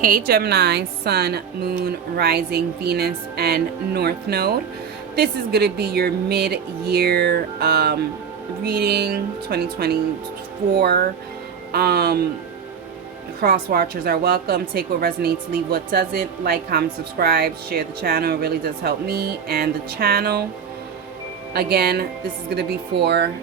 Hey Gemini, Sun, Moon, Rising, Venus, and North Node. This is going to be your mid-year reading 2024. Cross watchers are welcome. Take what resonates, leave what doesn't. Like, comment, subscribe, share the channel. It really does help me and the channel. Again, this is going to be for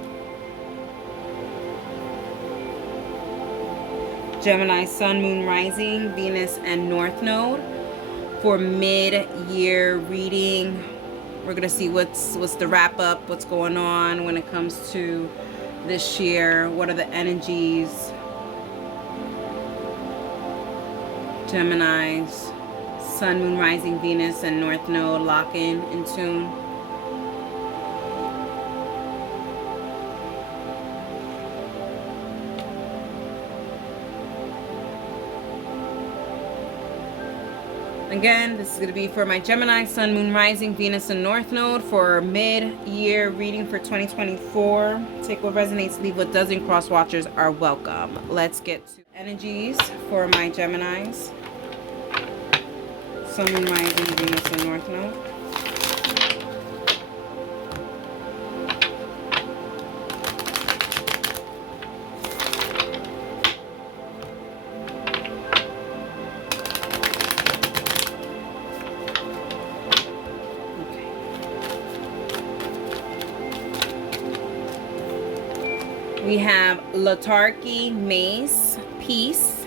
Gemini, Sun, Moon, Rising, Venus, and North Node. For mid-year reading, we're going to see what's the wrap-up, what's going on when it comes to this year. What are the energies? Gemini's, Sun, Moon, Rising, Venus, and North Node lock in tune. Again, this is going to be for my Gemini, Sun, Moon, Rising, Venus, and North Node for mid-year reading for 2024. Take what resonates, leave what doesn't. Cross watchers are welcome. Let's get to energies for my Geminis, Sun, Moon, Rising, Venus, and North Node. We have Lethargy, Mace, Peace.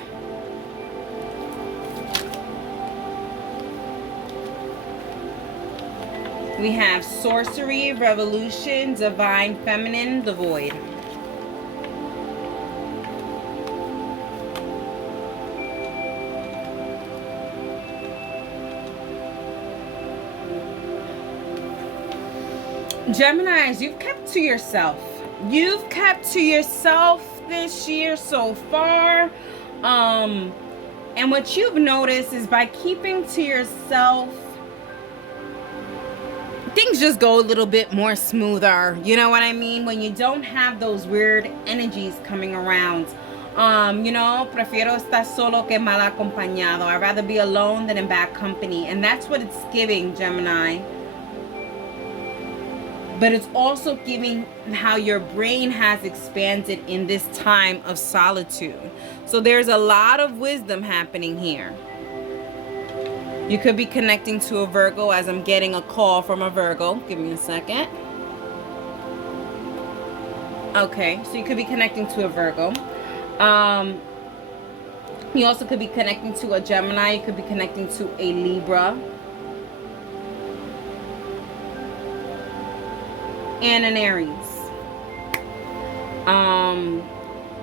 We have Sorcery, Revolution, Divine Feminine, the Void. Geminis, you've kept to yourself. You've kept to yourself this year so far. And what you've noticed is by keeping to yourself, things just go a little bit more smoother. You know what I mean? When you don't have those weird energies coming around. You know, prefiero estar solo que mal acompañado. I'd rather be alone than in bad company. And that's what it's giving, Gemini. But it's also giving how your brain has expanded in this time of solitude. So there's a lot of wisdom happening here. You could be connecting to a Virgo, as I'm getting a call from a Virgo. Give me a second. Okay, so you could be connecting to a Virgo. You also could be connecting to a Gemini. You could be connecting to a Libra. And an Aries.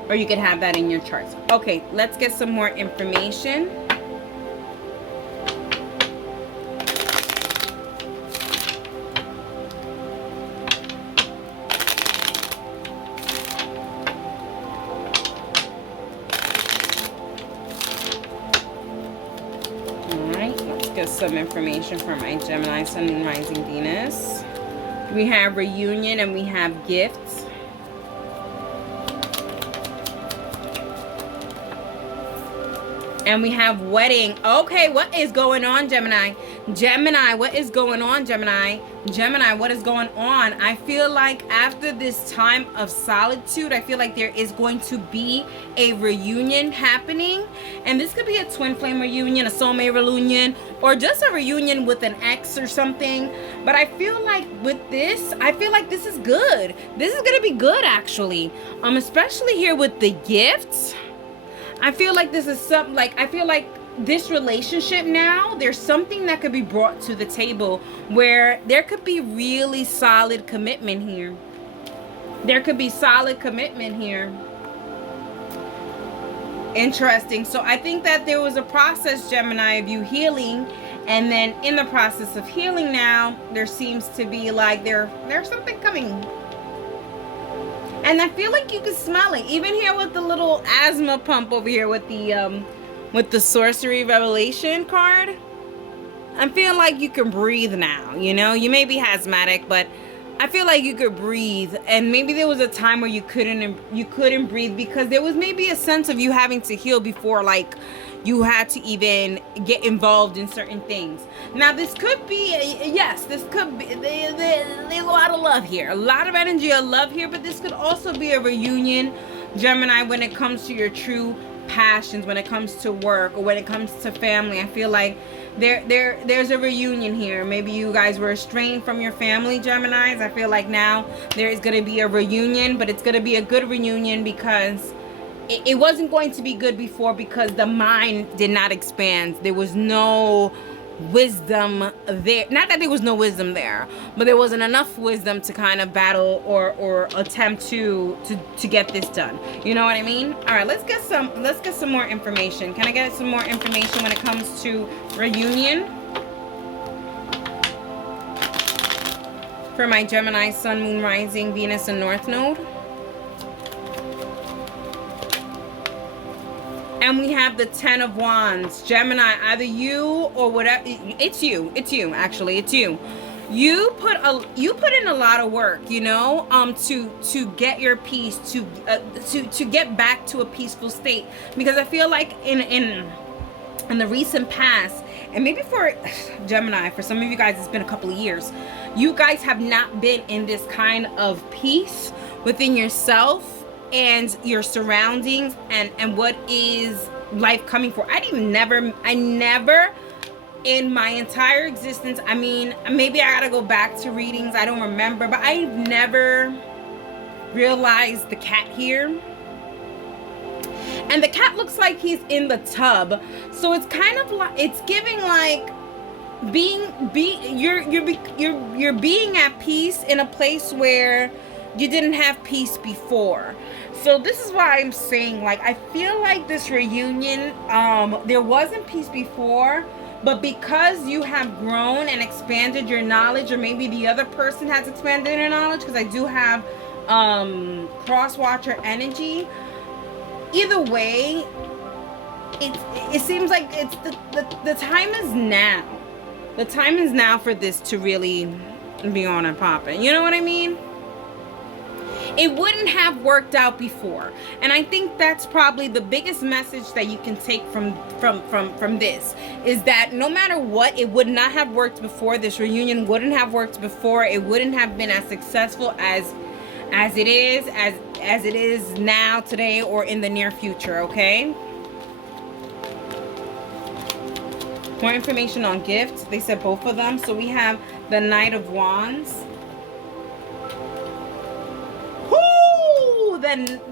Or you could have that in your charts. Okay, let's get some more information. Alright, let's get some information from my Gemini, Sun, Moon, Rising, Venus. We have reunion and we have gifts. And we have wedding. Okay, what is going on, Gemini? Gemini, what is going on, Gemini? Gemini, what is going on? I feel like after this time of solitude, I feel like there is going to be a reunion happening. And this could be a twin flame reunion, a soulmate reunion, or just a reunion with an ex or something. But I feel like with this, I feel like this is good. This is going to be good, actually. Especially here with the gifts. I feel like this is something, like, I feel like this relationship now, there's something that could be brought to the table where there could be really solid commitment here. There could be solid commitment here. Interesting. So I think that there was a process, Gemini, of you healing, and then in the process of healing now, there seems to be like there's something coming. And I feel like you can smell it. Even here with the little asthma pump over here with the Sorcery Revelation card. I'm feeling like you can breathe now, you know? You may be asthmatic, but I feel like you could breathe, and maybe there was a time where you couldn't breathe because there was maybe a sense of you having to heal before, like, you had to even get involved in certain things. Now, this could be, yes, this could be, there's a lot of love here, a lot of energy of love here, but this could also be a reunion, Gemini, when it comes to your true passions, when it comes to work, or when it comes to family. I feel like there's a reunion here. Maybe you guys were estranged from your family, Geminis. I feel like now there is going to be a reunion, but it's going to be a good reunion because it wasn't going to be good before because the mind did not expand. There was no wisdom there. Not that there was no wisdom there, but there wasn't enough wisdom to kind of battle or attempt to get this done. You know what I mean? All right, let's get some more information. Can I get some more information when it comes to reunion for my Gemini Sun, Moon, Rising, Venus, and North Node? And we have the 10 of Wands. Gemini, either you or whatever, it's you actually, it's you. You put in a lot of work, you know, to get your peace, to get back to a peaceful state, because I feel like in the recent past, and maybe for Gemini, for some of you guys it's been a couple of years, you guys have not been in this kind of peace within yourself and your surroundings and what is life coming for. I never in my entire existence, I mean, maybe I gotta go back to readings, I don't remember, but I've never realized the cat here. And the cat looks like he's in the tub, so it's kind of like, it's giving like you're being at peace in a place where you didn't have peace before. So this is why I'm saying, like, I feel like this reunion, there wasn't peace before, but because you have grown and expanded your knowledge, or maybe the other person has expanded their knowledge, because I do have cross-watcher energy. Either way, it seems like it's the time is now. The time is now for this to really be on and popping. You know what I mean? It wouldn't have worked out before, and I think that's probably the biggest message that you can take from this, is that no matter what, it would not have worked before. This reunion wouldn't have worked before. It wouldn't have been as successful as it is now, today, or in the near future. Okay. More information on gifts. They said both of them. So we have the Knight of Wands.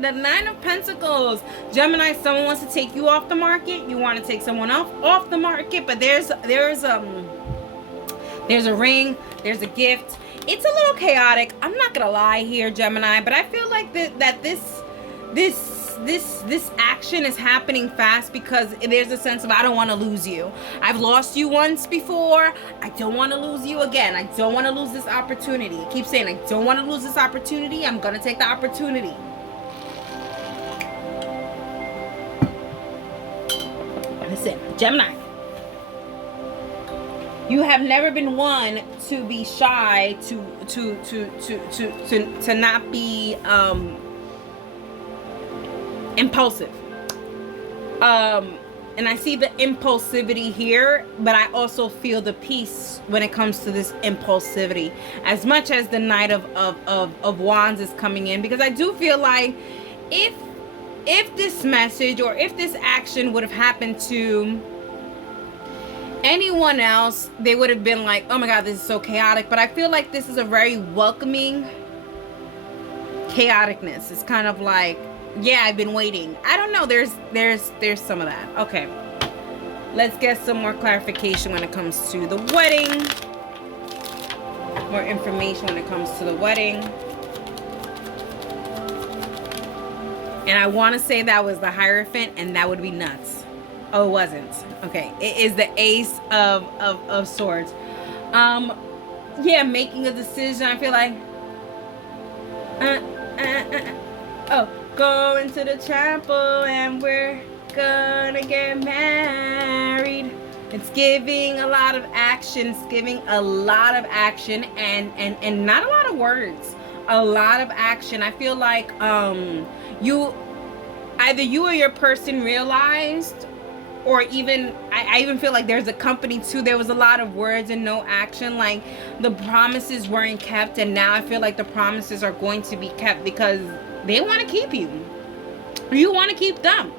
The Nine of Pentacles. Gemini, someone wants to take you off the market. You want to take someone off the market, but there's a ring, there's a gift. It's a little chaotic. I'm not gonna lie here, Gemini, but I feel like that this action is happening fast because there's a sense of, I don't want to lose you. I've lost you once before. I don't want to lose you again. I don't want to lose this opportunity. I keep saying, I don't want to lose this opportunity. I'm gonna take the opportunity. Listen, Gemini, you have never been one to be shy, to not be impulsive. And I see the impulsivity here, but I also feel the peace when it comes to this impulsivity, as much as the Knight of Wands is coming in, because I do feel like if this message or if this action would have happened to anyone else, they would have been like, oh my God, this is so chaotic. But I feel like this is a very welcoming chaoticness. It's kind of like, yeah, I've been waiting. I don't know. There's some of that. Okay. Let's get some more clarification when it comes to the wedding. More information when it comes to the wedding. And I want to say that was the Hierophant, and that would be nuts. Oh, it wasn't. Okay. It is the Ace of Swords. Yeah, making a decision. I feel like oh, go into the chapel and we're gonna get married. It's giving a lot of action. It's giving a lot of action and not a lot of words. A lot of action. I feel like you or your person realized, or even I even feel like there's a company too. There was a lot of words and no action. Like the promises weren't kept, and now I feel like the promises are going to be kept because they want to keep you. You want to keep them.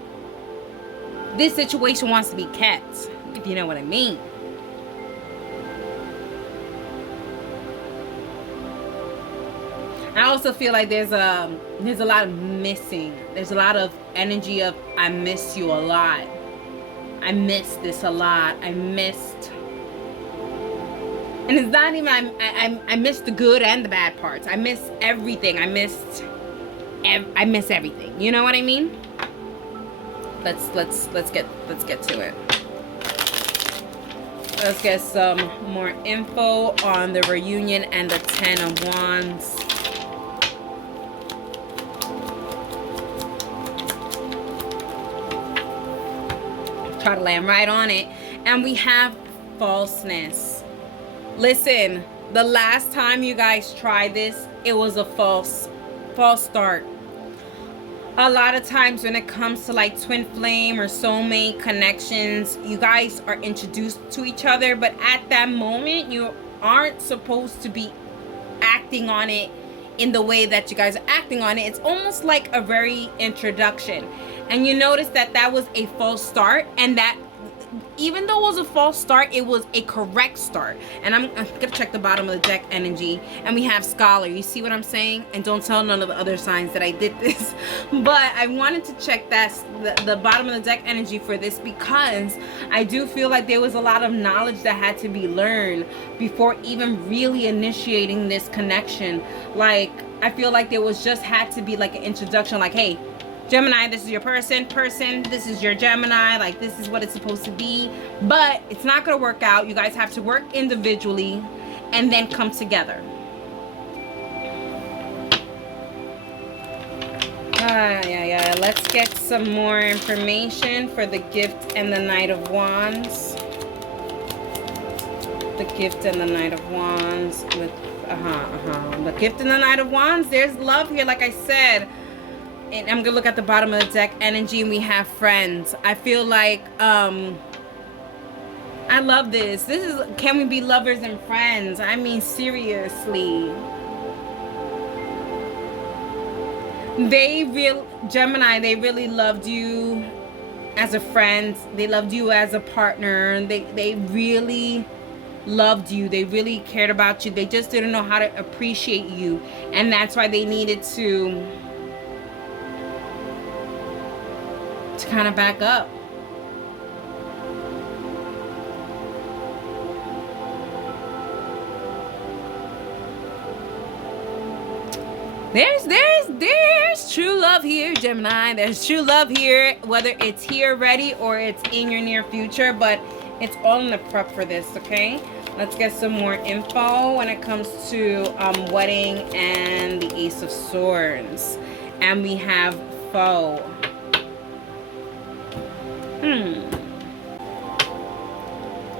This situation wants to be kept, if you know what I mean. I also feel like there's a lot of missing. There's a lot of energy of I miss you a lot. I missed this a lot. I missed, and it's not even I missed the good and the bad parts. I miss everything. I miss everything. You know what I mean? Let's get to it. Let's get some more info on the reunion and the 10 of Wands. Try to land right on it. And we have falseness. Listen, the last time you guys tried this, it was a false start. A lot of times when it comes to like twin flame or soulmate connections, you guys are introduced to each other, but at that moment you aren't supposed to be acting on it in the way that you guys are acting on it. It's almost like a very introduction. And you notice that that was a false start, and that even though it was a false start, it was a correct start. And I'm gonna check the bottom of the deck energy, and we have Scholar. You see what I'm saying? And don't tell none of the other signs that I did this, but I wanted to check that the bottom of the deck energy for this, because I do feel like there was a lot of knowledge that had to be learned before even really initiating this connection. Like I feel like there was just had to be like an introduction, like, hey, Gemini, this is your person, this is your Gemini, like this is what it's supposed to be. But it's not gonna work out. You guys have to work individually and then come together. Yeah. Let's get some more information for the gift and the Knight of Wands. The gift and the Knight of Wands with the gift and the Knight of Wands. There's love here, like I said. And I'm gonna look at the bottom of the deck energy, and we have friends. I feel like I love this. This is, can we be lovers and friends? I mean, seriously. Gemini, they really loved you as a friend. They loved you as a partner. They really loved you. They really cared about you. They just didn't know how to appreciate you, and that's why they needed to kind of back up. There's true love here, Gemini. There's true love here, whether it's here already or it's in your near future, but it's all in the prep for this, okay? Let's get some more info when it comes to wedding and the Ace of Swords. And we have foe.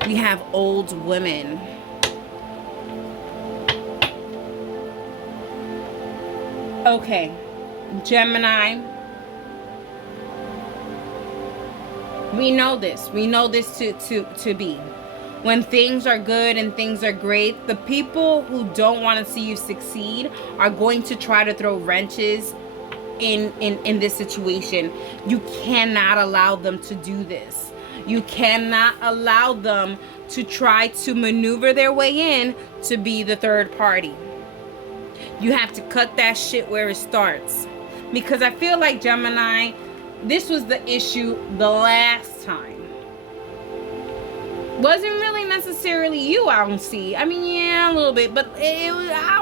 We have old women. Okay, Gemini. We know this. We know this to be. When things are good and things are great, the people who don't want to see you succeed are going to try to throw wrenches in this situation. You cannot allow them to do this. You cannot allow them to try to maneuver their way in to be the third party. You have to cut that shit where it starts. Because I feel like, Gemini, this was the issue the last time. Wasn't really necessarily you, I don't see. I mean, yeah, a little bit, but it was, I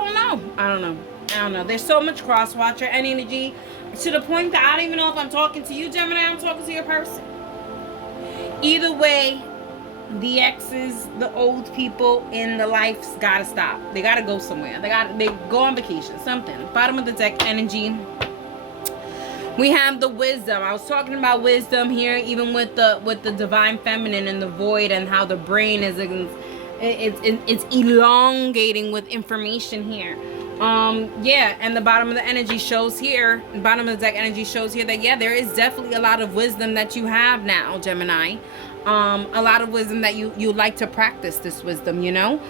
don't know. There's so much cross-watcher energy to the point that I don't even know if I'm talking to you, Gemini. I'm talking to your person. Either way, the exes, the old people in the lives gotta stop. They gotta go somewhere. They go on vacation, something. Bottom of the deck energy. We have the wisdom. I was talking about wisdom here, even with the divine feminine and the void, and how the brain is it's elongating with information here. Yeah, and the bottom of the energy shows here, the bottom of the deck energy shows here that, yeah, there is definitely a lot of wisdom that you have now, Gemini. A lot of wisdom that you like to practice this wisdom, you know,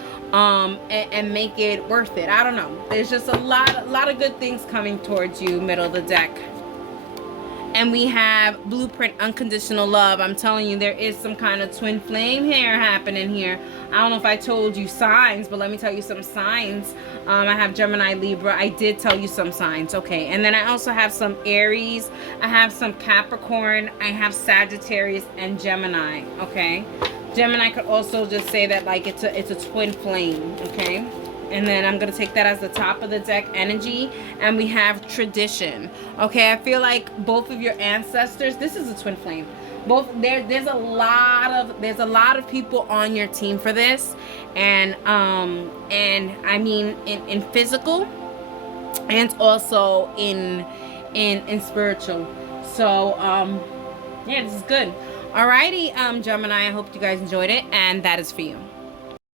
and make it worth it. I don't know. There's just a lot of good things coming towards you, middle of the deck. And we have blueprint, unconditional love. I'm telling you, there is some kind of twin flame here happening here. I don't know if I told you signs, but let me tell you some signs. I have Gemini, Libra. I did tell you some signs. Okay. And then I also have some Aries. I have some Capricorn. I have Sagittarius and Gemini. Okay. Gemini could also just say that, like, it's a twin flame. Okay. And then I'm going to take that as the top of the deck energy. And we have tradition. Okay, I feel like both of your ancestors, this is a twin flame. Both there's a lot of people on your team for this. And I mean in physical and also in spiritual. So yeah, this is good. Alrighty, Gemini, I hope you guys enjoyed it, and that is for you.